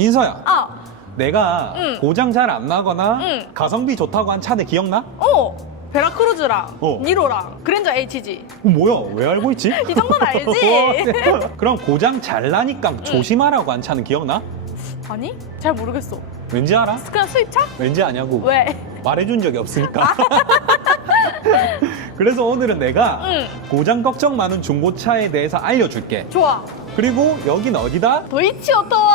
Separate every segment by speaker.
Speaker 1: 민서야,
Speaker 2: 아,
Speaker 1: 내가
Speaker 2: 응.
Speaker 1: 고장 잘 안 나거나
Speaker 2: 응.
Speaker 1: 가성비 좋다고 한 차들 기억나?
Speaker 2: 어, 베라크루즈랑
Speaker 1: 어.
Speaker 2: 니로랑 그랜저 HG.
Speaker 1: 어, 뭐야? 왜 알고 있지?
Speaker 2: 이 정도는 알지?
Speaker 1: 그럼 고장 잘 나니까 조심하라고 한 차는 기억나?
Speaker 2: 아니? 잘 모르겠어.
Speaker 1: 왠지 알아?
Speaker 2: 그냥 수입차?
Speaker 1: 왠지 아냐고.
Speaker 2: 왜?
Speaker 1: 말해준 적이 없으니까. 그래서 오늘은 내가
Speaker 2: 응.
Speaker 1: 고장 걱정 많은 중고차에 대해서 알려줄게.
Speaker 2: 좋아.
Speaker 1: 그리고 여긴 어디다?
Speaker 2: 도이치 오토월.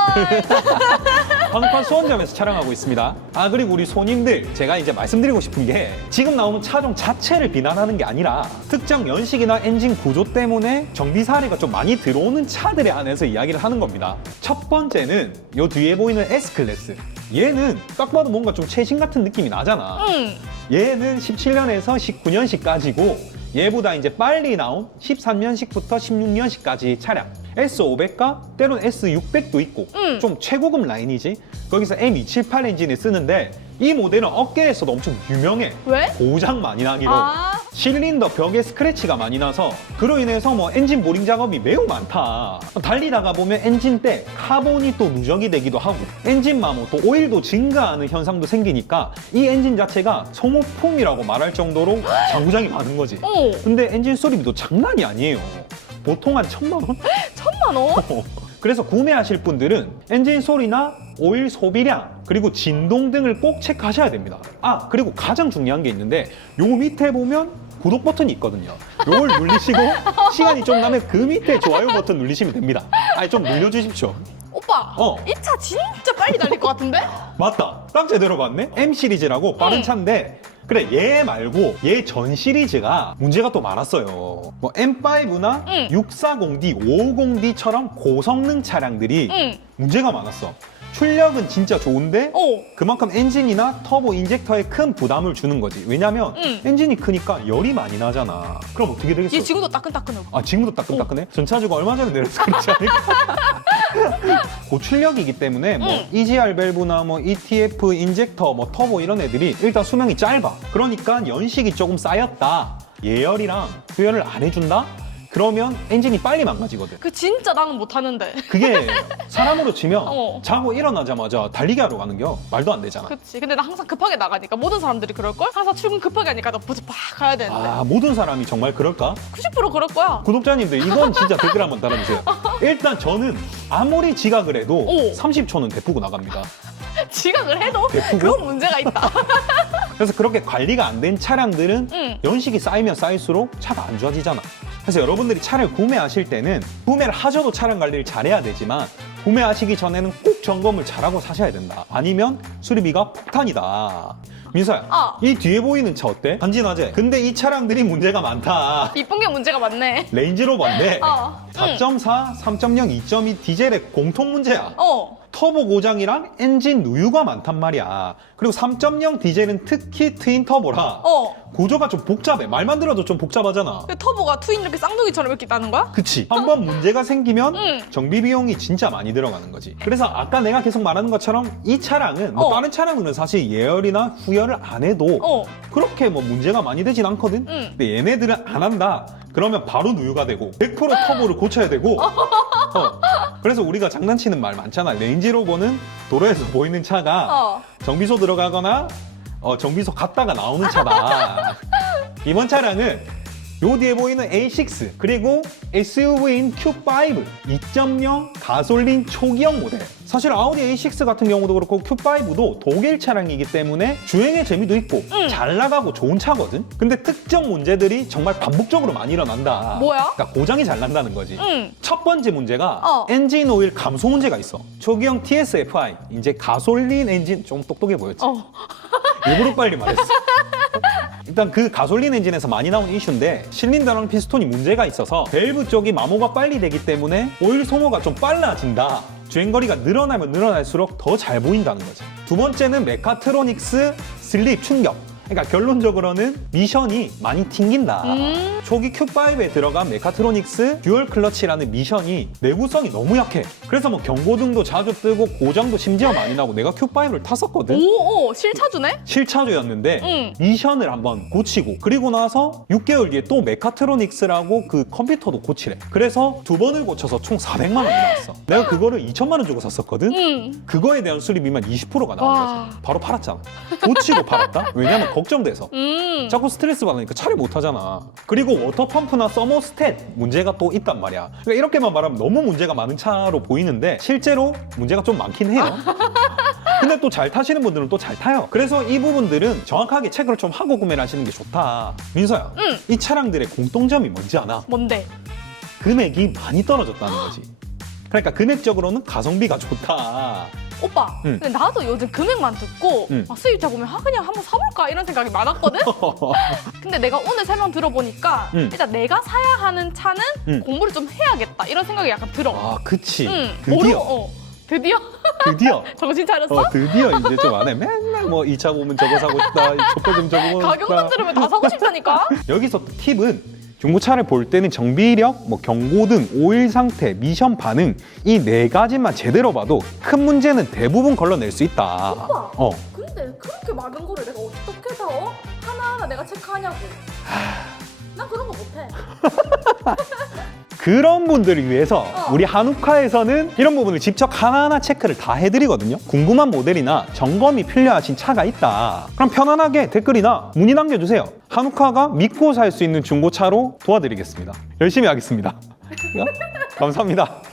Speaker 1: 황판 수원점에서 촬영하고 있습니다. 아 그리고 우리 손님들 제가 이제 말씀드리고 싶은 게 지금 나오는 차종 자체를 비난하는 게 아니라 특정 연식이나 엔진 구조 때문에 정비 사례가 좀 많이 들어오는 차들에 한해서 이야기를 하는 겁니다. 첫 번째는 요 뒤에 보이는 S 클래스. 얘는 딱 봐도 뭔가 좀 최신 같은 느낌이 나잖아.
Speaker 2: 응.
Speaker 1: 얘는 17년에서 19년식까지고 얘보다 이제 빨리 나온 13년식부터 16년식까지 차량 S500과 때론 S600도 있고
Speaker 2: 음.
Speaker 1: 좀 최고급 라인이지 거기서 M278 엔진을 쓰는데 이 모델은 업계에서도 엄청 유명해
Speaker 2: 왜?
Speaker 1: 고장 많이 나기로
Speaker 2: 아,
Speaker 1: 실린더 벽에 스크래치가 많이 나서 그로 인해서 뭐 엔진 보링 작업이 매우 많다. 달리다가 보면 엔진 때 카본이 또 누적이 되기도 하고 엔진 마모 또 오일도 증가하는 현상도 생기니까 이 엔진 자체가 소모품이라고 말할 정도로 장구장이 많은 거지.
Speaker 2: 어,
Speaker 1: 근데 엔진 소리비도 장난이 아니에요. 보통 한 천만 원?
Speaker 2: 천만 원?
Speaker 1: 그래서 구매하실 분들은 엔진 소리나 오일 소비량 그리고 진동 등을 꼭 체크하셔야 됩니다. 아 그리고 가장 중요한 게 있는데 요 밑에 보면 구독 버튼이 있거든요. 요걸 눌리시고 시간이 좀 나면 그 밑에 좋아요 버튼 누르시면 됩니다. 아니 좀 눌러주십시오.
Speaker 2: 오빠,
Speaker 1: 어.
Speaker 2: 이 차 진짜 빨리 달릴 것 같은데?
Speaker 1: 맞다. 딱 제대로 봤네. M 시리즈라고 빠른
Speaker 2: 응.
Speaker 1: 차인데 그래 얘 말고 얘 전 시리즈가 문제가 또 많았어요. 뭐 M5나
Speaker 2: 응.
Speaker 1: 640D, 550D처럼 고성능 차량들이
Speaker 2: 응.
Speaker 1: 문제가 많았어. 출력은 진짜 좋은데
Speaker 2: 어.
Speaker 1: 그만큼 엔진이나 터보 인젝터에 큰 부담을 주는 거지. 왜냐면
Speaker 2: 응.
Speaker 1: 엔진이 크니까 열이 많이 나잖아. 그럼 어떻게 되겠어?
Speaker 2: 얘 지금도 따끈따끈해.
Speaker 1: 아 지금도 따끈따끈해? 전차주가 얼마 전에 내려서 그렇지 않을까? 고출력이기 때문에 뭐
Speaker 2: 응.
Speaker 1: EGR 밸브나 뭐 ETF 인젝터 뭐 터보 이런 애들이 일단 수명이 짧아. 그러니까 연식이 조금 쌓였다. 예열이랑 후열을 안 해준다? 그러면 엔진이 빨리 망가지거든.
Speaker 2: 그 진짜 나는 못하는데.
Speaker 1: 그게 사람으로 치면
Speaker 2: 어.
Speaker 1: 자고 일어나자마자 달리기 하러 가는 겨 말도 안 되잖아.
Speaker 2: 그치. 근데 나 항상 급하게 나가니까 모든 사람들이 그럴걸? 항상 출근 급하게 하니까 나 부스 팍 가야 되는데.
Speaker 1: 아 모든 사람이 정말 그럴까?
Speaker 2: 90% 그럴 거야.
Speaker 1: 구독자님들 이건 진짜 댓글 한번 달아주세요. 일단 저는 아무리 지각을 해도
Speaker 2: 오.
Speaker 1: 30초는 대푸고 나갑니다.
Speaker 2: 지각을 해도
Speaker 1: 예쁘고?
Speaker 2: 그건 문제가 있다.
Speaker 1: 그래서 그렇게 관리가 안 된 차량들은
Speaker 2: 응.
Speaker 1: 연식이 쌓이면 쌓일수록 차가 안 좋아지잖아. 그래서 여러분들이 차를 구매하실 때는 구매를 하셔도 차량 관리를 잘해야 되지만 구매하시기 전에는 꼭 점검을 잘하고 사셔야 된다. 아니면 수리비가 폭탄이다. 민서야,
Speaker 2: 어.
Speaker 1: 이 뒤에 보이는 차 어때? 간지나지? 근데 이 차량들이 문제가 많다.
Speaker 2: 이쁜 게 문제가 많네.
Speaker 1: 레인지로버인데
Speaker 2: 어. 응.
Speaker 1: 4.4, 3.0, 2.2 디젤의 공통 문제야.
Speaker 2: 어.
Speaker 1: 터보 고장이랑 엔진 누유가 많단 말이야. 그리고 3.0 디젤은 특히 트윈 터보라.
Speaker 2: 어.
Speaker 1: 구조가 좀 복잡해. 말만 들어도 좀 복잡하잖아.
Speaker 2: 그 터보가 트윈 이렇게 쌍둥이처럼 이렇게 있다는 거야?
Speaker 1: 그치. 한번 문제가 생기면
Speaker 2: 응.
Speaker 1: 정비 비용이 진짜 많이 들어가는 거지. 그래서 아까 내가 계속 말하는 것처럼 이 차량은 뭐
Speaker 2: 어.
Speaker 1: 다른 차량은 사실 예열이나 후열을 안 해도
Speaker 2: 어.
Speaker 1: 그렇게 뭐 문제가 많이 되진 않거든.
Speaker 2: 응.
Speaker 1: 근데 얘네들은 안 한다. 그러면 바로 누유가 되고 100% 터보를 고쳐야 되고. 어. 그래서 우리가 장난치는 말 많잖아. 레인지로버는 도로에서 보이는 차가
Speaker 2: 어.
Speaker 1: 정비소 들어가거나 어, 정비소 갔다가 나오는 차다. 이번 차량은 요 뒤에 보이는 A6 그리고 SUV인 Q5 2.0 가솔린 초기형 모델. 사실 아우디 A6 같은 경우도 그렇고 Q5도 독일 차량이기 때문에 주행의 재미도 있고
Speaker 2: 응.
Speaker 1: 잘 나가고 좋은 차거든. 근데 특정 문제들이 정말 반복적으로 많이 일어난다.
Speaker 2: 뭐야?
Speaker 1: 그러니까 고장이 잘 난다는 거지.
Speaker 2: 응.
Speaker 1: 첫 번째 문제가
Speaker 2: 어.
Speaker 1: 엔진 오일 감소 문제가 있어. 초기형 TSFI 이제 가솔린 엔진 좀 똑똑해 보였지.
Speaker 2: 어.
Speaker 1: 일부러 빨리 말했어. 일단 그 가솔린 엔진에서 많이 나온 이슈인데 실린더랑 피스톤이 문제가 있어서 밸브 쪽이 마모가 빨리 되기 때문에 오일 소모가 좀 빨라진다. 주행거리가 늘어나면 늘어날수록 더 잘 보인다는 거지. 두 번째는 메카트로닉스 슬립 충격. 그러니까 결론적으로는 미션이 많이 튕긴다.
Speaker 2: 음.
Speaker 1: 초기 Q5에 들어간 메카트로닉스 듀얼 클러치라는 미션이 내구성이 너무 약해. 그래서 뭐 경고등도 자주 뜨고 고장도 심지어 많이 나고 내가 Q5를 탔었거든.
Speaker 2: 오오 실차주네?
Speaker 1: 실차주였는데
Speaker 2: 응.
Speaker 1: 미션을 한번 고치고 그리고 나서 6개월 뒤에 또 메카트로닉스라고 그 컴퓨터도 고치래. 그래서 두 번을 고쳐서 총 400만 원이 나왔어. 내가 그거를 2천만 원 주고 샀었거든.
Speaker 2: 응.
Speaker 1: 그거에 대한 수리비만 20%가 나온
Speaker 2: 와.
Speaker 1: 거지. 바로 팔았잖아. 고치고 팔았다? 왜냐면 걱정돼서.
Speaker 2: 음.
Speaker 1: 자꾸 스트레스 받으니까 차를 못 하잖아. 그리고 워터펌프나 서머스탯 문제가 또 있단 말이야. 그러니까 이렇게만 말하면 너무 문제가 많은 차로 보이는데 실제로 문제가 좀 많긴 해요. 근데 또 잘 타시는 분들은 또 잘 타요. 그래서 이 부분들은 정확하게 체크를 좀 하고 구매를 하시는 게 좋다. 민서야,
Speaker 2: 응.
Speaker 1: 이 차량들의 공통점이 뭔지 아나?
Speaker 2: 뭔데?
Speaker 1: 금액이 많이 떨어졌다는 거지. 그러니까 금액적으로는 가성비가 좋다.
Speaker 2: 오빠.
Speaker 1: 응.
Speaker 2: 근데 나도 요즘 금액만 듣고
Speaker 1: 응.
Speaker 2: 막 수입차 보면 아 그냥 한번 사볼까 이런 생각이 많았거든. 근데 내가 오늘 설명 들어보니까
Speaker 1: 응.
Speaker 2: 일단 내가 사야 하는 차는
Speaker 1: 응.
Speaker 2: 공부를 좀 해야겠다 이런 생각이 약간 들어.
Speaker 1: 아, 그치.
Speaker 2: 응.
Speaker 1: 드디어.
Speaker 2: 모르고 어. 드디어
Speaker 1: 드디어.
Speaker 2: 정신 차렸어?
Speaker 1: 어, 드디어 이제 좀 안 해. 맨날 뭐 이 차 보면 저거 사고 싶다. 이 촛불 좀 저거 보고
Speaker 2: 가격만
Speaker 1: 싶다.
Speaker 2: 들으면 다 사고 싶다니까.
Speaker 1: 여기서 또 팁은 중고차를 볼 때는 정비력, 뭐 경고등, 오일 상태, 미션 반응 이 네 가지만 제대로 봐도 큰 문제는 대부분 걸러낼 수 있다.
Speaker 2: 오빠.
Speaker 1: 어.
Speaker 2: 근데 그렇게 많은 거를 내가 어떻게 다 어? 하나하나 내가 체크하냐고. 난 그런 거 못해.
Speaker 1: 그런 분들을 위해서
Speaker 2: 어.
Speaker 1: 우리 한우카에서는 이런 부분을 직접 하나하나 체크를 다 해드리거든요. 궁금한 모델이나 점검이 필요하신 차가 있다. 그럼 편안하게 댓글이나 문의 남겨주세요. 한우카가 믿고 살 수 있는 중고차로 도와드리겠습니다. 열심히 하겠습니다. 감사합니다.